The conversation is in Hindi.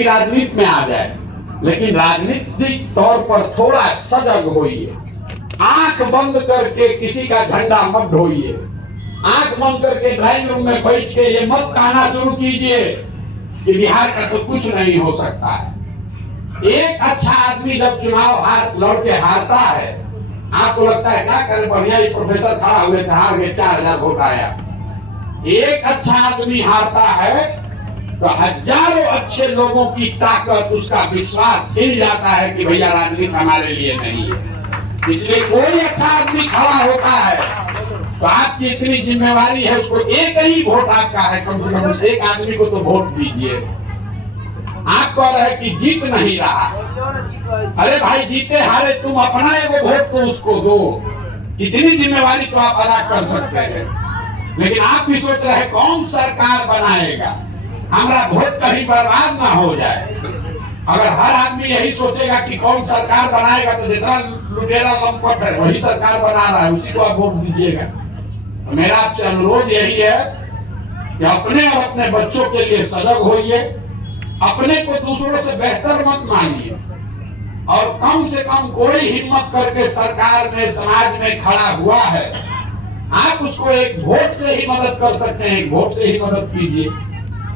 की राजनीति में आ जाए, लेकिन राजनीतिक तौर पर थोड़ा सजग होइए। आंख बंद करके किसी का झंडा मत ढोइए। आंख बंद करके ड्राइंग रूम में बैठ के ये मत कहना शुरू कीजिए कि बिहार का तो कुछ नहीं हो सकता है। एक अच्छा आदमी जब चुनाव लड़ के हारता है, आपको लगता है क्या करे, बढ़िया ही प्रोफेसर खड़ा हुए थे, हार गए, 4000 वोट आया। एक अच्छा आदमी हारता है तो हजारों अच्छे लोगों की ताकत, उसका विश्वास हिल जाता है कि भैया राजनीति हमारे लिए नहीं है। इसलिए कोई अच्छा आदमी खड़ा होता है तो आपकी इतनी जिम्मेवारी है, उसको एक ही वोट आपका है, कम से कम उस एक आदमी को तो वोट दीजिए। आप कह रहे कि जीत नहीं रहा, अरे भाई जीते हारे तुम अपना एगो वोट तो उसको दो। इतनी जिम्मेवारी तो आप अदा कर सकते हैं। लेकिन आप भी सोच रहे कौन सरकार बनाएगा, हमारा वोट कहीं बर्बाद ना हो जाए। अगर हर आदमी यही सोचेगा कि कौन सरकार बनाएगा तो जितना लुटेरा लंपट है वही सरकार बना रहा है, उसी को आप वोट दीजिएगा। तो मेरा आपसे अनुरोध यही है कि अपने और अपने बच्चों के लिए सजग होइए, अपने को दूसरों से बेहतर मत मानिए, और कम से कम कोई हिम्मत करके सरकार में, समाज में खड़ा हुआ है, आप उसको एक वोट से ही मदद कर सकते हैं, एक वोट से ही मदद कीजिए।